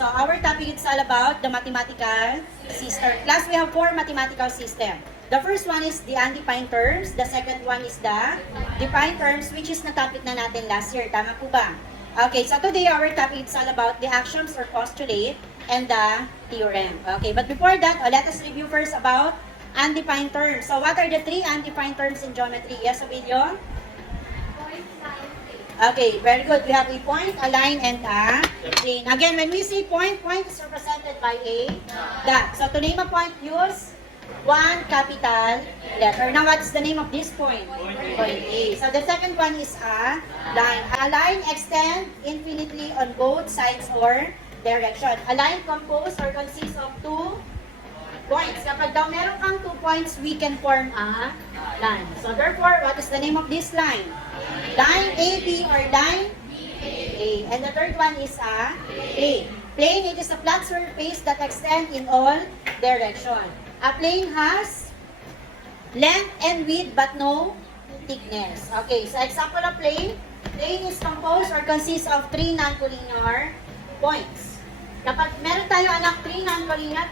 So our topic is all about the mathematical system. Class, we have 4 mathematical system. The first one is the undefined terms. The second one is the defined terms, which is na-topic na natin last year. Tama po ba? Okay, so today our topic is all about the axioms or postulate and the theorem. Okay, but before that, let us review first about undefined terms. So what are the 3 undefined terms in geometry? Yes, Ovidio? Okay, very good. We have a point, a line, and a plane. Again, when we say point, point is represented by a dot. So to name a point, use one capital letter. Now, what's the name of this point? Point A. So the second one is a line. A line extends infinitely on both sides or direction. A line composed or consists of 2 points. Kapag daw meron kang 2 points, we can form a line. So therefore, what is the name of this line? Line AB or line A. And the third one is a plane. Plane, it is a flat surface that extends in all directions. A plane has length and width but no thickness. Okay, so example of plane. Plane is composed or consists of 3 non-collinear points. Kapag meron tayo anak 3 non-collinear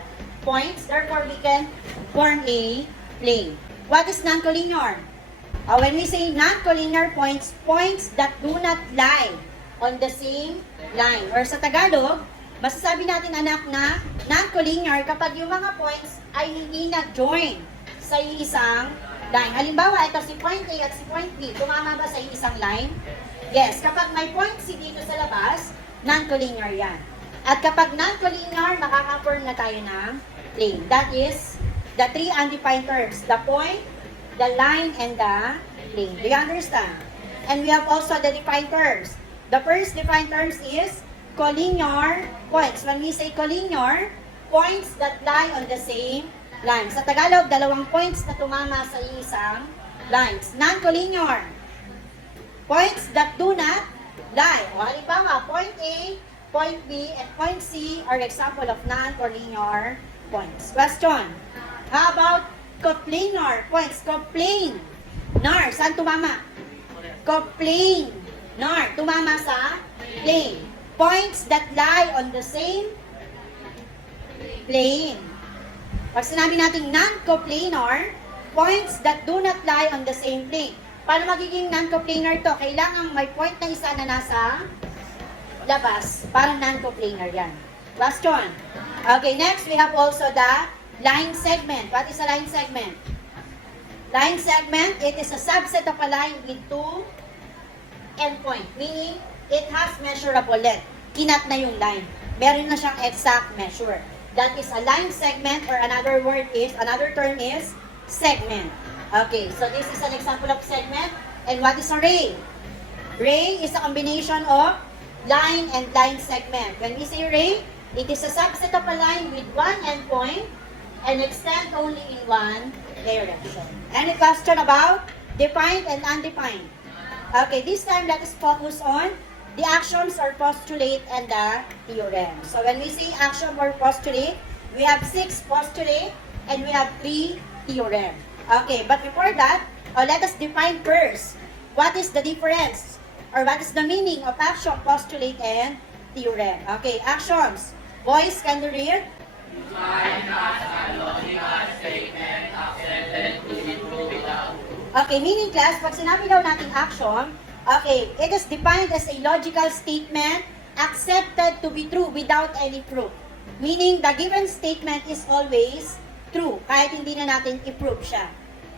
points, therefore we can form a plane. What is non-collinear? When we say non-collinear points, points that do not lie on the same line. Or sa Tagalog, masasabi natin anak na non-collinear kapag yung mga points ay hindi nag-join sa isang line. Halimbawa, ito si point A at si point B, tumama ba sa isang line? Yes, kapag may point C dito sa labas, non-collinear yan. At kapag non-collinear, makaka-form na tayo ng plane. That is the 3 undefined terms. The point, the line, and the plane. Do you understand? And we have also the defined terms. The first defined terms is collinear points. When we say collinear, points that lie on the same line. Sa Tagalog, 2 points na tumama sa isang lines. Non-collinear. Points that do not lie. O halimbawa, point A, point B, and point C are example of non-collinear points. Question. How about coplanar points? Coplanar. Saan tumama? Coplanar. Tumama sa plane. Points that lie on the same plane. Pag sinabi natin non-coplanar, points that do not lie on the same plane. Paano magiging non-coplanar to? Kailangan may point na isa na nasa labas. Parang non-coplanar yan. Question. Okay, next we have also the line segment. What is a line segment? Line segment, it is a subset of a line with 2 endpoints. Meaning, it has measurable length. Kinat na yung line. Meron na siyang exact measure. That is a line segment, or another term is segment. Okay, so this is an example of segment. And what is a ray? Ray is a combination of line and line segment. When we say ray, it is a subset of a line with 1 endpoint and extend only in one direction. Any question about defined and undefined? Okay, this time let us focus on the axioms or postulate and the theorem. So when we say axiom or postulate, we have 6 postulate and we have 3 theorem. Okay, but before that, let us define first what is the difference or what is the meaning of axiom, postulate, and theorem. Okay, axioms. Boys, can you read? Okay, meaning class, pag sinabi daw natin axiom, okay, it is defined as a logical statement accepted to be true without any proof. Meaning, the given statement is always true, kahit hindi na natin i-prove siya.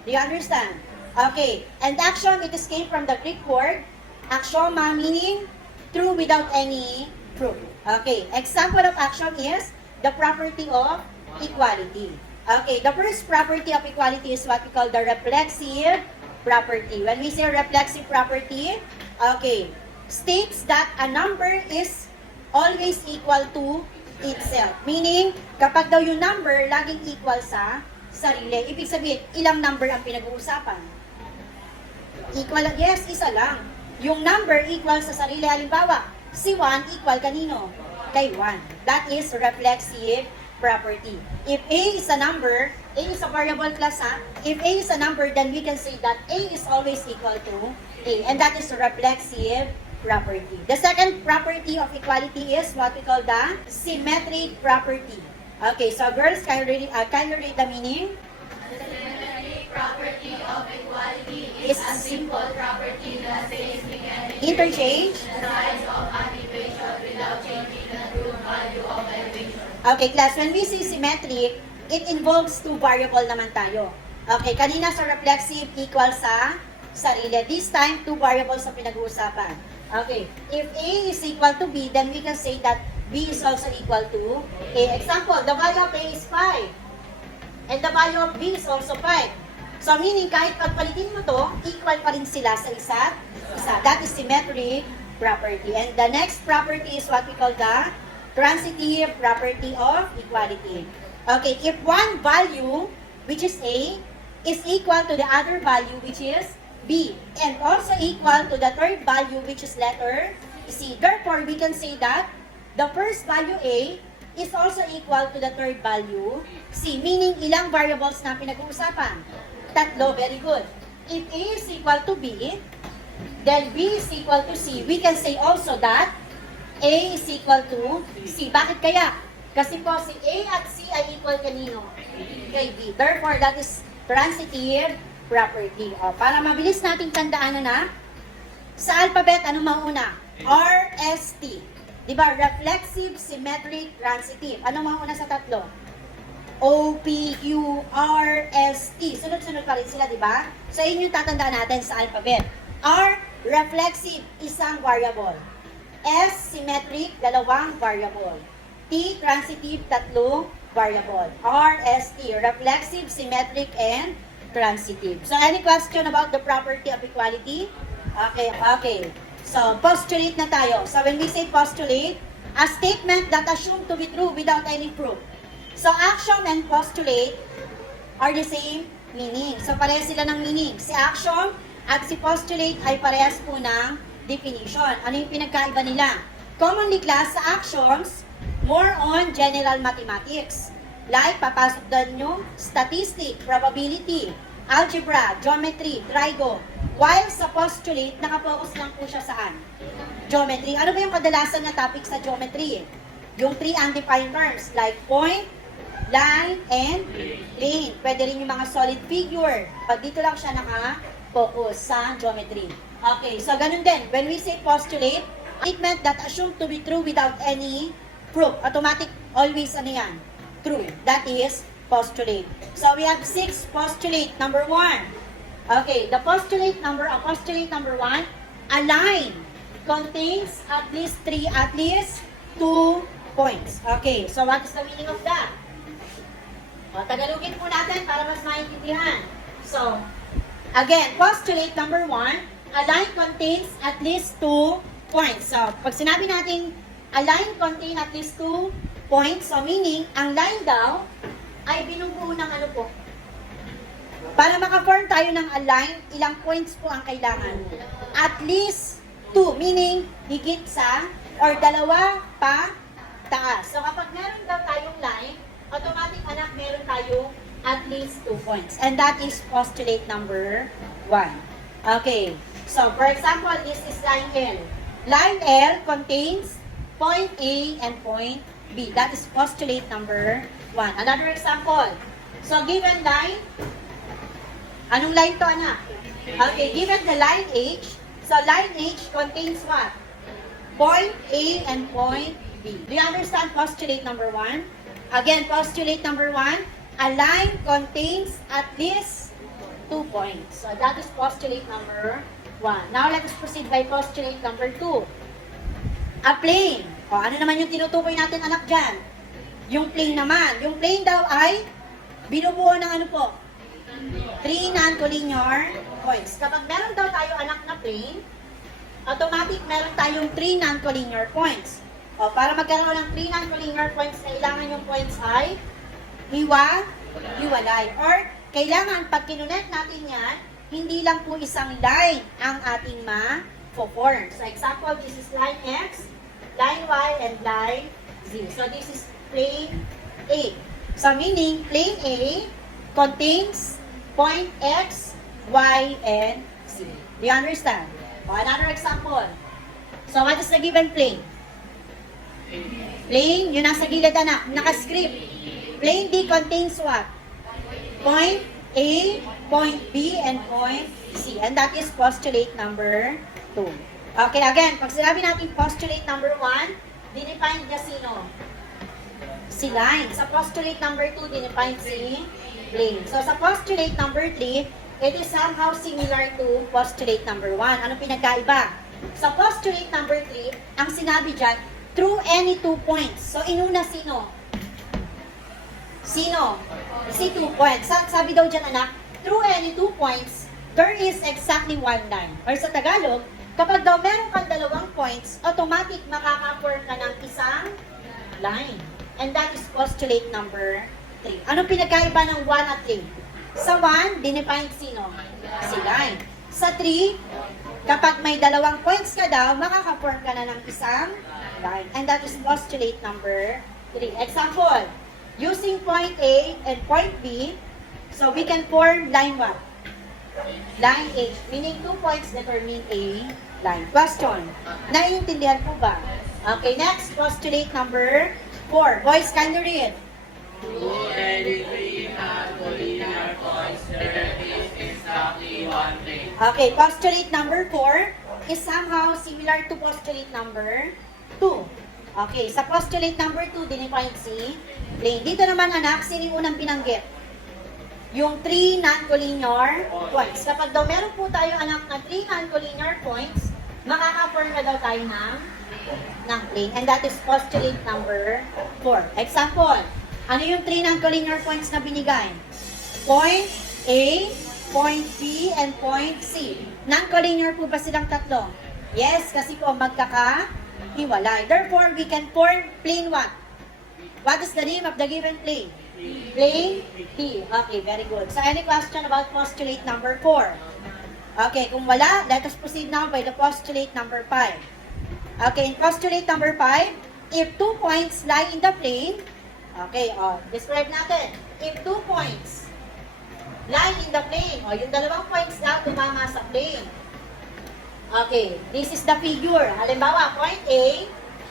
Do you understand? Okay, and axiom, it is came from the Greek word, axioma, meaning true without any proof. Okay, example of axiom is the property of equality. Okay, the first property of equality is what we call the reflexive property. When we say reflexive property, okay, states that a number is always equal to itself. Meaning, kapag daw yung number laging equal sa sarili, ibig sabihin, ilang number ang pinag-uusapan? Equal, yes, isa lang. Yung number equal sa sarili, halimbawa, si 1 equal kanino? Kay 1. That is reflexive property. If A is a number, A is a variable class, ha? If A is a number, then we can say that A is always equal to A. And that is reflexive property. The second property of equality is what we call the symmetric property. Okay, so girls, can you read the meaning? The symmetric property of equality Is is a simple property that says we can interchange. the size of an equation without changing the true value of the equation. Okay, class, when we say symmetric, it involves two variable naman tayo. Okay, kanina sa reflexive equal sa sarili. This time, two variables na pinag-uusapan. Okay, if A is equal to B, then we can say that B is also equal to A. Example, the value of A is 5. And the value of B is also 5. So, meaning, kahit pagpalitin mo to, equal pa rin sila sa isa't isa. That is symmetric property. And the next property is what we call the transitive property of equality. Okay, if one value, which is A, is equal to the other value, which is B, and also equal to the third value, which is letter C. Therefore, we can say that the first value A is also equal to the third value C, meaning ilang variables na pinag-uusapan? Tatlo, very good. If A is equal to B, then B is equal to C. We can say also that A is equal to C. Bakit kaya? Kasi po si A at C ay equal kanino? Kay B. Therefore, that is transitive property. O, para mabilis nating tandaan na, sa alphabet, ano mauna? R, S, T. Diba? Reflexive, symmetric, transitive. Ano mauna sa tatlo? O, P, Q, R, S, T. Sunod-sunod pa rin sila, diba? So, yun yung tatandaan natin sa alphabet. R, reflexive, isang variable. S, symmetric, dalawang variable. T, transitive, tatlong variable. R, S, T, reflexive, symmetric, and transitive. So, any question about the property of equality? Okay. So, postulate na tayo. So, when we say postulate, a statement that assumed to be true without any proof. So, action and postulate are the same meaning. So, parehas sila ng meaning. Si action at si postulate ay parehas po ng definition. Ano yung pinagkaiba nila? Commonly class sa actions, more on general mathematics. Like, papasok doon yung statistic, probability, algebra, geometry, trigo. While sa postulate, nakapokus lang po siya saan? Geometry. Ano ba yung kadalasan na topic sa geometry? Yung three undefined terms like point, line, and plane. Pwede rin yung mga solid figure. Pag dito lang siya naka-focus sa geometry. Okay, so ganun din. When we say postulate, statement that assumed to be true without any proof. Automatic, always ano yan? True. That is postulate. So we have 6 postulate. Number 1. Okay, the postulate number 1, a line contains at least 2 points. Okay, so what is the meaning of that? O, Tagalogin po natin para mas maintindihan. So, again, postulate number 1, a line contains at least 2 points. So, pag sinabi natin a line contain at least 2 points, so meaning, ang line daw ay binubuo ng ano po? Para maka-form tayo ng a line, ilang points po ang kailangan? At least 2, meaning higit sa or dalawa pa taas. So kapag meron daw tayong line, automatic anak meron tayong at least 2 points. And that is postulate number 1. Okay. So for example, this is line L. Line L contains point A and point B. That is postulate number 1. Another example. So given line, anong line to, anak? Okay, given the line H, so line H contains what? Point A and point B. Do you understand postulate number 1? Again, postulate number 1, a line contains at least 2 points. So that is postulate number 1. Now let us proceed by postulate number 2. A plane. O, ano naman yung tinutukoy natin, anak, dyan? Yung plane naman. Yung plane daw ay binubuo ng ano po? 3 non-collinear points. Kapag meron daw tayo anak na plane, automatic meron tayong 3 non-collinear points. O, para magkaroon ng 3 non-collinear points, kailangan yung points ay hiwalay. Or, kailangan pag kinunet natin yan, hindi lang po isang line ang ating ma-form. So, example, this is line X, line Y, and line Z. So, this is plane A. So, meaning, plane A contains point X, Y, and Z. Do you understand? O, another example. So, what is the given plane? Plane, yun nasa gilid anak, naka-script. Plane D contains what? Point A, point B, and point C. And that is postulate number 2. Okay, again, pag sinabi natin postulate number 1, dinefine niya sino? Si line. Sa postulate number 2, dinefine si plane. So, sa postulate number 3, it is somehow similar to postulate number 1. Ano pinagkaiba? Sa postulate number 3, ang sinabi dyan, through any 2 points. So, inuna sino? Sino? Si 2 points. Sabi daw dyan, anak, through any 2 points, there is exactly 1 line. Or sa Tagalog, kapag daw meron kang 2 points, automatic makaka-form ka ng isang line. And that is postulate number 3. Anong pinagkaiba ng 1 at 3? Sa 1, dinefine sino? Si line. Sa 3, kapag may 2 points ka daw, makaka-form ka na ng isang line. And that is postulate number 3. Example, using point A and point B, so we can form line what? Line H, meaning 2 points determine a line. Question, naiintindihan po ba? Okay, next, postulate number 4. Boys, can you read? To any three non-collinear points, there is exactly 1 plane. Okay, postulate number 4 is somehow similar to postulate number 2. Okay, sa postulate number 2, dinefine si plane. Dito naman anak, sino yung unang binanggit? Yung 3 non-collinear points. Kapag daw meron po tayo anak na 3 non-collinear points, makaka-form na daw tayo ng plane. And that is postulate number 4. Example, ano yung 3 non-collinear points na binigay? Point A, point B, and point C. Non-collinear po ba silang tatlo? Yes, kasi po magkakahiwalay. Therefore, we can form plane what? What is the name of the given plane? Plane D. Okay, very good. So, any question about postulate number 4? Okay, kung wala, let us proceed now by the postulate number 5. Okay, in postulate number 5, if 2 points lie in the plane, okay, describe natin. If 2 points lie in the plane, yung 2 points na tumama sa plane. Okay, this is the figure. Halimbawa, point A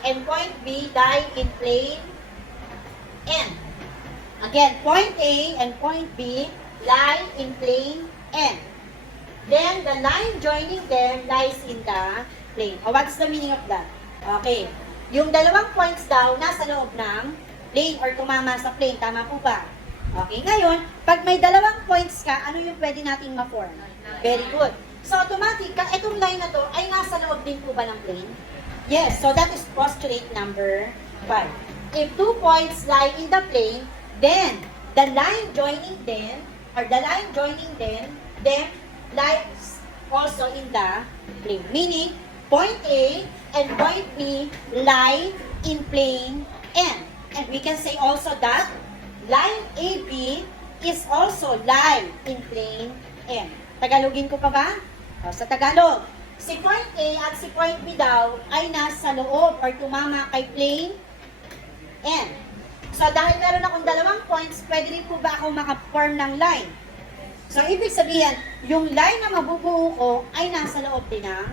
and point B lie in plane N. Again, point A and point B lie in plane N. Then, the line joining them lies in the plane. What's the meaning of that? Okay, yung 2 points daw nasa loob ng plane or tumama sa plane. Tama po ba? Okay, ngayon, pag may 2 points ka, ano yung pwede nating ma-form? Very good. So, automatic, itong line na to ay nasa loob din po ba ng plane? Yes, so that is postulate number 5. If 2 points lie in the plane, then the line joining them, then lies also in the plane. Meaning, point A and point B lie in plane N. And we can say also that line AB is also lie in plane N. Tagalogin ko pa ba? Sa Tagalog, si point A at si point B daw ay nasa loob or tumama kay plane N. So, dahil meron akong 2 points, pwede rin po ba ako makaform ng line? So, ibig sabihin, yung line na mabubuo ko ay nasa loob din ng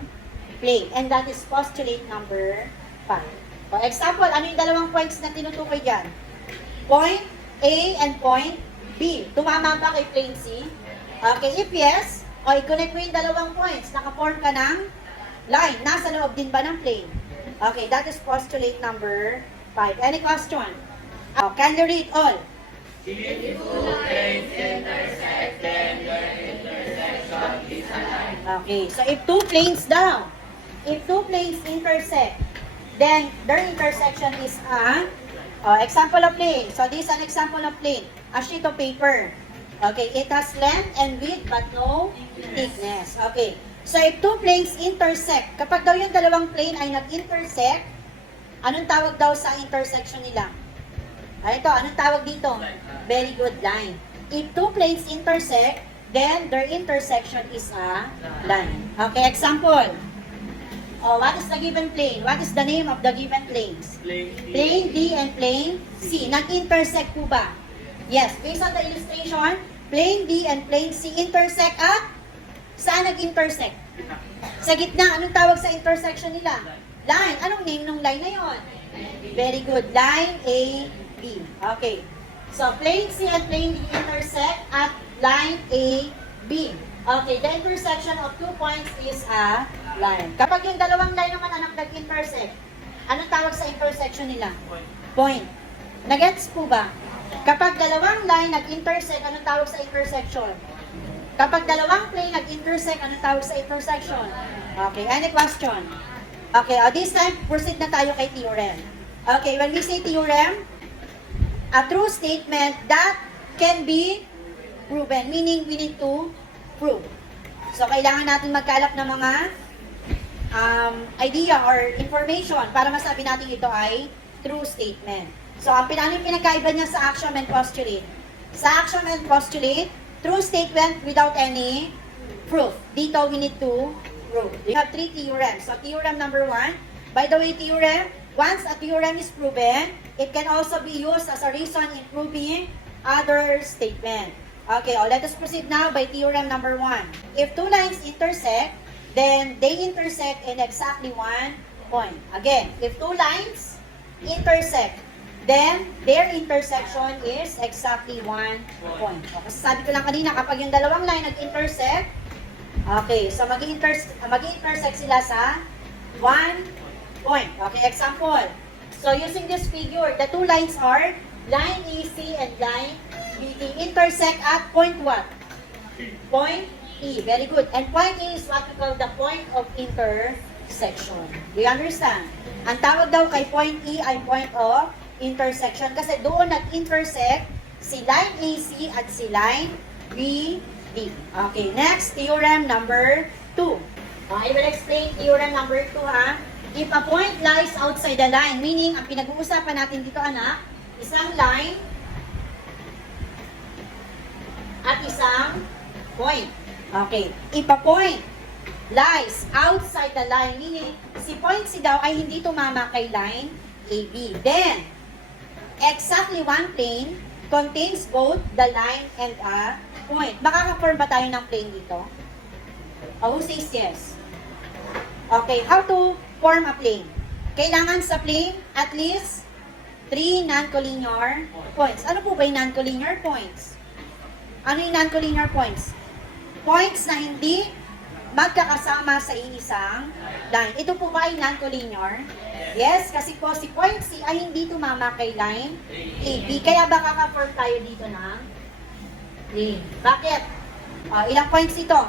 plane. And that is postulate number 5. For example, ano yung 2 points na tinutukoy dyan? Point A and point B. Tumama ba kay plane C? Okay, if yes, i-connect mo yung 2 points. Nakaform ka ng line. Nasa loob din ba ng plane? Okay, that is postulate number 5. Any question? Can you read all? If 2 planes intersect, then their intersection is a line. Okay, so if 2 planes daw, if 2 planes intersect, then their intersection is a example of plane. So this is an example of plane. A sheet of paper. Okay, it has length and width but no thickness. Okay, so if 2 planes intersect, kapag daw yung 2 plane ay nag-intersect, anong tawag daw sa intersection nila? Ito, anong tawag dito? Very good, line. If 2 planes intersect, then their intersection is a line. Okay, example. What is the given plane? What is the name of the given planes? Plane D and plane C. Nag-intersect po ba? Yes, based on the illustration, plane D and plane C intersect at saan nag-intersect? Sa gitna. Anong tawag sa intersection nila? line. Anong name ng line na yon? Very good. Line A, B. Okay. So, plane C and plane D intersect at line A, B. Okay, the intersection of 2 points is a line. Kapag yung dalawang line naman anak nag-intersect, anong tawag sa intersection nila? Point. Nagets po ba? Kapag dalawang line nag-intersect, anong tawag sa intersection? Kapag dalawang plane nag-intersect, anong tawag sa intersection? Okay, any question? Okay, this time, proceed na tayo kay theorem. Okay, when we say theorem, a true statement that can be proven, meaning we need to prove. So, kailangan natin magkalap ng mga idea or information para masabi natin ito ay true statement. So, ang pinagkaiba niya sa axiom and postulate. Sa axiom and postulate, true statement without any proof. Dito, we need to prove. We have 3 theorems. So, theorem number 1. By the way, theorem, once a theorem is proven, it can also be used as a reason in proving other statement. Okay, let us proceed now by theorem number 1. If 2 lines intersect, then they intersect in exactly 1 point. Again, if 2 lines intersect, then their intersection is exactly 1 point. Okay, sabi ko lang kanina, kapag yung dalawang line nag-intersect, okay, so mag-intersect sila sa 1 point. Okay, example. So, using this figure, the 2 lines are line AC and line BD intersect at point what? Point E. Very good. And point E is what we call the point of intersection. Do you understand? Ang tawag daw kay point E ay point of intersection kasi doon nag-intersect si line AC at si line BD. Okay, next, theorem number 2. I will explain theorem number 2 ha. If a point lies outside the line, meaning ang pinag-uusapan natin dito anak, isang line at isang point. Okay. If a point lies outside the line, meaning si point C daw ay hindi tumama kay line AB. Then, exactly one plane contains both the line and a point. Makaka-form ba tayo ng plane dito? Who says yes? Okay. How to form a plane? Kailangan sa plane at least 3 non-collinear points. Ano po ba yung non-collinear points? Ano yung non-collinear points? Points na hindi magkakasama sa iisang line. Ito po ba ay non-collinear? Yes, kasi po si point C ay hindi tumama kay line AB. Kaya ba kaka-form tayo dito ng plane? Bakit? Ilang points ito?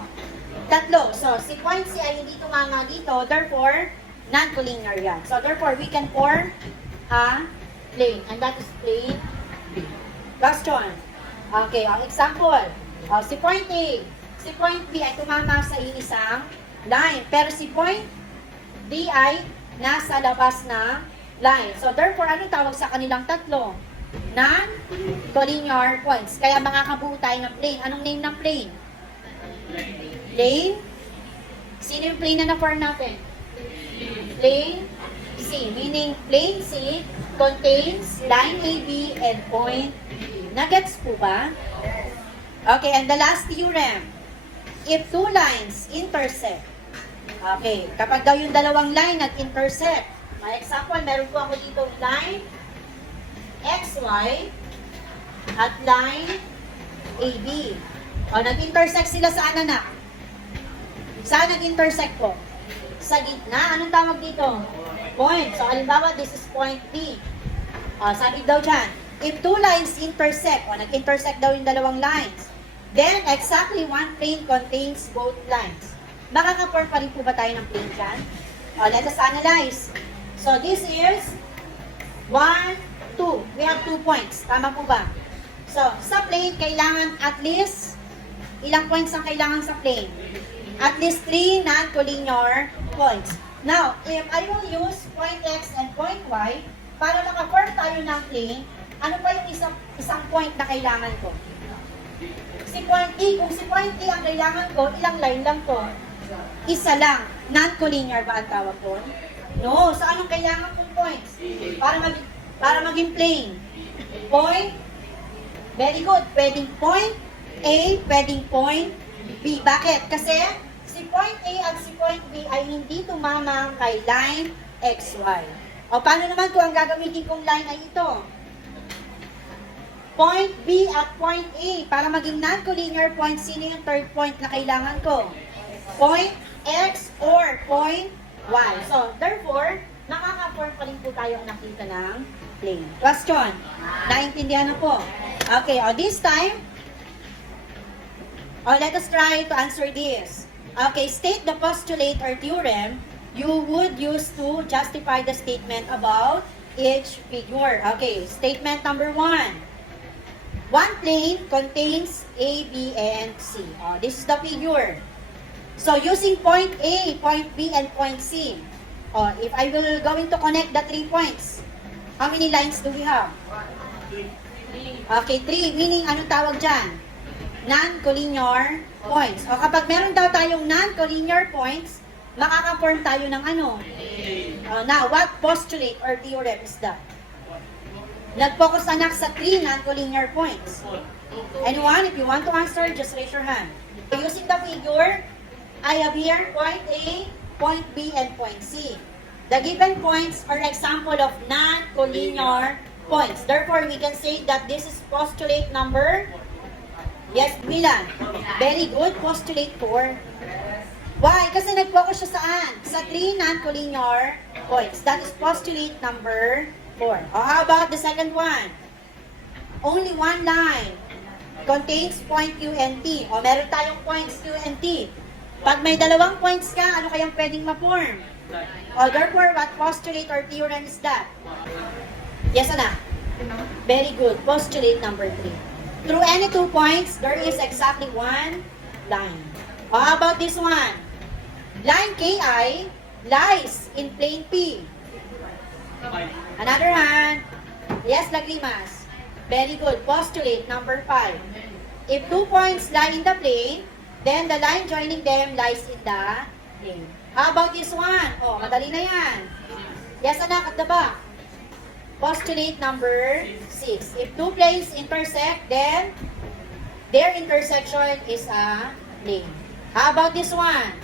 3. So, si point C ay hindi tumama dito, therefore, non-collinear yan. So, therefore, we can form a plane. And that is plane B. Question. Okay, example. Si point A, si point B ay tumama sa isang line. Pero si point D ay nasa labas na line. So, therefore, anong tawag sa kanilang tatlo? Non-collinear points. Kaya makakabuo tayo ng plane. Anong name ng plane? Plane? Sino yung plane na na-form natin? Plane C. Meaning, plane C contains line AB and point B. Nagets po ba? Okay, and the last theorem. If 2 lines intersect, okay, kapag daw yung dalawang line nag-intersect, may example, meron po ako dito line XY at line AB. O, nag-intersect sila saan na? Saan nag-intersect po? Sa gitna. Anong tawag dito? Point. So, halimbawa, this is point B. O, sabi daw dyan, if 2 lines intersect, o nag-intersect daw yung dalawang lines, then exactly one plane contains both lines. Makaka-form pa rin po ba tayo ng plane dyan? O, let us analyze. So, this is 1, 2. We have 2 points. Tama po ba? So, sa plane, kailangan at least, ilang points ang kailangan sa plane? At least 3 non-collinear points. Now, if I will use point X and point Y, para maka-form tayo ng plane, ano pa yung isang point na kailangan ko? Si point E. Kung si point E ang kailangan ko, ilang line lang to? Isa lang. Non-collinear ba ang tawag ko? No. So, anong kailangan kong points? Para maging plane. Point. Very good. Pwedeng point A, pwedeng point B. Bakit? Kasi si point A at si point B ay hindi tumama kay line xy. O paano naman kung ang gagamitin kong line ay ito? Point B at point A. Para maging non-collinear point, sino yung third point na kailangan ko? Point X or point Y. So, therefore, makaka-form pa rin po tayo ang nakita ng plane. Question? Naintindihan na po? Okay, this time, let us try to answer this. Okay, state the postulate or theorem you would use to justify the statement about each figure. Okay, statement number 1. One plane contains A, B, and C. This is the figure. So, using point A, point B, and point C. If I will going to connect the 3 points, how many lines do we have? Okay, 3. Meaning, anong tawag dyan? Non-collinear points. Kapag meron daw tayong non-collinear points, makaka-form tayo ng ano? Now, what postulate or theorem is that? Nag-focus anak sa 3 non-collinear points. Anyone, if you want to answer, just raise your hand. Using the figure, I have here point A, point B, and point C. The given points are example of non-collinear points. Therefore, we can say that this is postulate number. Yes, Milan. Very good. Postulate 4. Why? Kasi nag-focus siya saan? Sa 3 non-collinear points. That is postulate number 4. How about the second one? Only one line contains point Q and T. Meron tayong points Q and T. Pag may dalawang points ka, ano kayang pwedeng ma-form? Therefore, what postulate or theorem is that? Yes, anak? Very good. Postulate number 3. Through any 2 points, there is exactly one line. How about this one? Line KI lies in plane P. Another hand. Yes, Lagrimas. Very good. Postulate number 5. If 2 points lie in the plane, then the line joining them lies in the plane. How about this one? Madali na yan. Yes, anak, at the back. Postulate number 6. If 2 planes intersect, then their intersection is a plane. How about this one?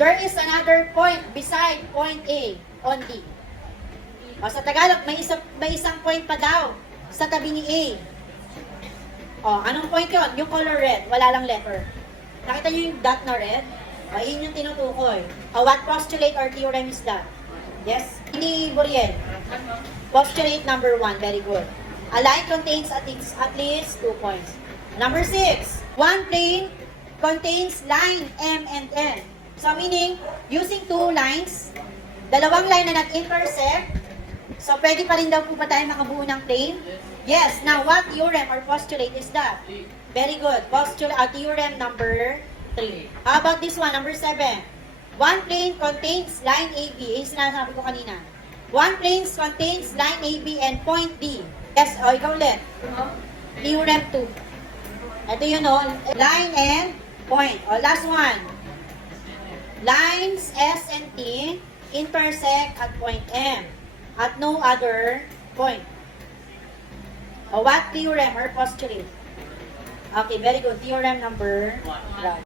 There is another point beside point A on D. Sa Tagalog, may isang point pa daw sa tabi ni A. Anong point yun? Yung color red, wala lang letter. Nakita niyo yung dot na red? Yun yung tinutukoy. What postulate or theorem is that? Yes? Hindi Buriel. Postulate number 1, very good. A line contains at least 2 points. Number 6, one plane contains line M and N. So meaning, using 2 lines, dalawang line na nag-intersect, so pwede pa rin daw po ba tayo makabuo ng plane? Yes. Now, what theorem or postulate is that? Very good. Theorem number 3. How about this one, number 7? One plane contains line AB. Yung sinasabi ko kanina. One plane contains line AB and point D. Yes, ikaw ulit. Theorem 2. Ito yun line and point. Last one. Lines S and T intersect at point M at no other point. What theorem or postulate? Okay, very good. Theorem number 1.